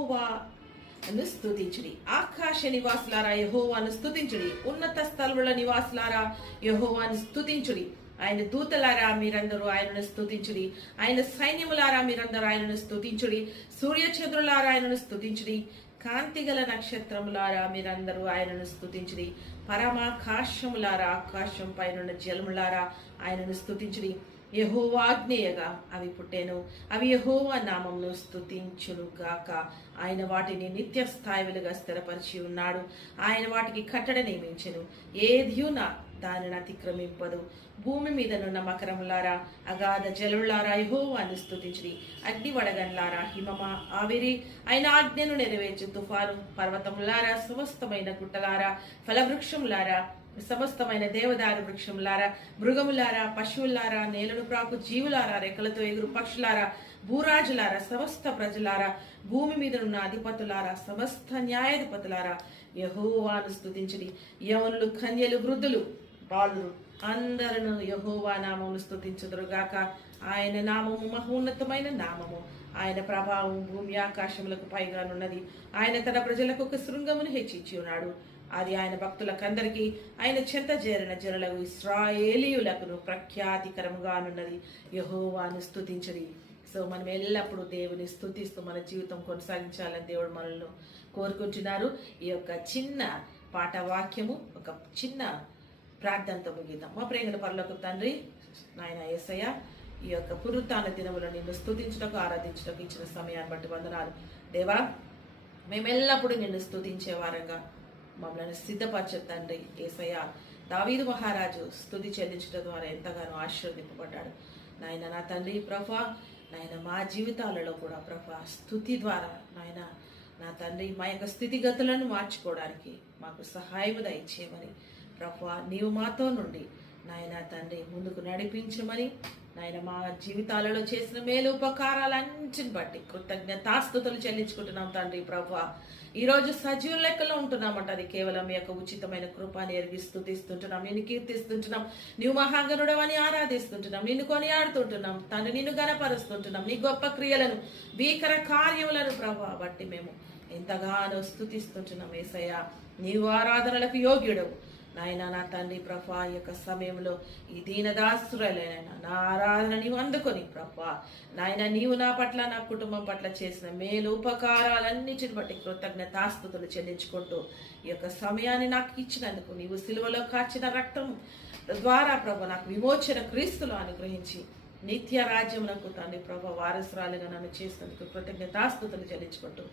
యెహోవాను స్తుతించుడి. ఆకాశ నివాసులారా యెహోవాను స్తుతించుడి. ఉన్నత స్థలముల నివాసులారా యెహోవాను స్తుతించుడి. ఆయన దూతలారా మీరందరూ ఆయనను స్తుతించుడి. ఆయన సైన్యములారా మీరందరూ ఆయనను స్తుతించుడి. సూర్యచంద్రులారా ఆయనను స్తుతించుడి. కాంతిగల నక్షత్రములారా మీరందరూ ఆయనను స్తుతించుడి. పరమాకాశములారా ఆకాశం పైనున్న జలములారా ఆయనను స్తుతించుడి. యెహోవా ఆజ్ఞయగా అవి పుట్టెను, అవి యెహోవా నామమును స్తుతించును గాక. ఆయన వాటిని నిత్య స్థాయిలుగా స్థిరపరిచి ఉన్నాడు. ఆయన వాటికి కట్టడ నియమించెను, ఏదియునా దానిని అతిక్రమింపదు. భూమి మీదనున్న మకరములారా అగాధ జలులారా యెహోవాను స్తుతించుడి. అగ్ని వడగండ్లారా హిమమా ఆవిరి ఆయన ఆజ్ఞను నెరవేర్చు తుఫాను. పర్వతములారా సమస్తమైన గుట్టలారా ఫలవృక్షములారా సమస్తమైన దేవదారు వృక్షములారా మృగములారా పశువులారా నేలను ప్రాకు జీవులారా రెక్కలతో ఎగురు పక్షులారా భూరాజులారా సమస్త ప్రజలారా భూమి మీద ఉన్న అధిపతులారా సమస్త న్యాయాధిపతులారా యెహోవాను స్తుతించుడి. యవనులు కన్యలు వృద్ధులు బాలురు అందరూ యెహోవా నామమును స్తుతించుదురుగాక. ఆయన నామము మహోన్నతమైన నామము. ఆయన ప్రభావం భూమి ఆకాశములకు పైగానున్నది. ఆయన తన ప్రజలకు ఒక శృంగమును హెచ్చించి ఉన్నాడు. అది ఆయన భక్తులకందరికీ ఆయన చెంత చేరిన జనులకు ఇశ్రాయేలీయులకును ప్రఖ్యాతికరముగానున్నది. యెహోవాను స్తుతించుడి. సో మనం ఎల్లప్పుడూ దేవుని స్తుతిస్తూ మన జీవితం కొనసాగించాలని దేవుడు మనల్ని కోరుకుంటున్నారు. ఈ యొక్క చిన్న పాట వాక్యము ఒక చిన్న ప్రార్థనతో ముగిద్దాం. మా ప్రేమల పరలోకపు తండ్రి, నాయన యేసయ్య, ఈ యొక్క పునరుత్థాన దినములో నిన్ను స్తుతించుటకు ఆరాధించుటకు ఇచ్చిన సమయాన్ని బట్టి వందనాలు దేవా. మేమెల్లప్పుడూ నిన్ను స్తుతించే వారంగా మమ్మల్ని సిద్ధపరచు తండ్రి యేసయ్య. దావీదు మహారాజు స్తుతి చెల్లించడం ద్వారా ఎంతగానో ఆశీర్వదింపబడ్డాడు. నాయన నా తండ్రి ప్రభా, నాయన మా జీవితాలలో కూడా ప్రభా స్తుతి ద్వారా నాయన నా తండ్రి మా యొక్క స్థితిగతులను మార్చుకోవడానికి మాకు సహాయం దయచేయమని ప్రభా నీవు మాతో నుండి నాయన తండ్రి ముందుకు నడిపించమని నాయన మా జీవితాలలో చేసిన మేలు ఉపకారాలన్నింటిని బట్టి కృతజ్ఞతాస్తుతులు చెల్లించుకుంటున్నాం తండ్రి ప్రభా. ఈరోజు సజీవ లెక్కలో ఉంటున్నామంట. అది కేవలం మీ యొక్క ఉచితమైన కృపని ఎరిగి స్తుతిస్తుంటున్నాం, నిన్ను కీర్తిస్తుంటున్నాం, నీవు మహాగణుడవని ఆరాధిస్తుంటున్నాం, నిన్ను కొనియాడుతుంటున్నాం తండ్రి, నిన్ను గణపరుస్తుంటున్నాం. నీ గొప్ప క్రియలను భీకర కార్యములను ప్రభా బట్టి మేము ఎంతగానో స్తుతిస్తుంటున్నాం యేసయ్య. నీవు ఆరాధనలకు యోగ్యుడవు నాయన నా తండ్రి ప్రభా. ఈ యొక్క సమయంలో ఈ దీనదాసురాలైనా నా ఆరాధన నీవు అందుకొని ప్రభా నాయన నీవు నా పట్ల నా కుటుంబం పట్ల చేసిన మేలు ఉపకారాలన్నిటిని బట్టి కృతజ్ఞతాస్తుతులు చెల్లించుకుంటూ ఈ యొక్క సమయాన్ని నాకు ఇచ్చినందుకు, నీవు సిలువలో కాచిన రక్తం ద్వారా ప్రభా నాకు విమోచన క్రీస్తులు అనుగ్రహించి నిత్య రాజ్యములకు తండ్రి ప్రభా వారసురాలుగా నన్ను చేసినందుకు కృతజ్ఞతాస్తుతులు చెల్లించుకుంటూ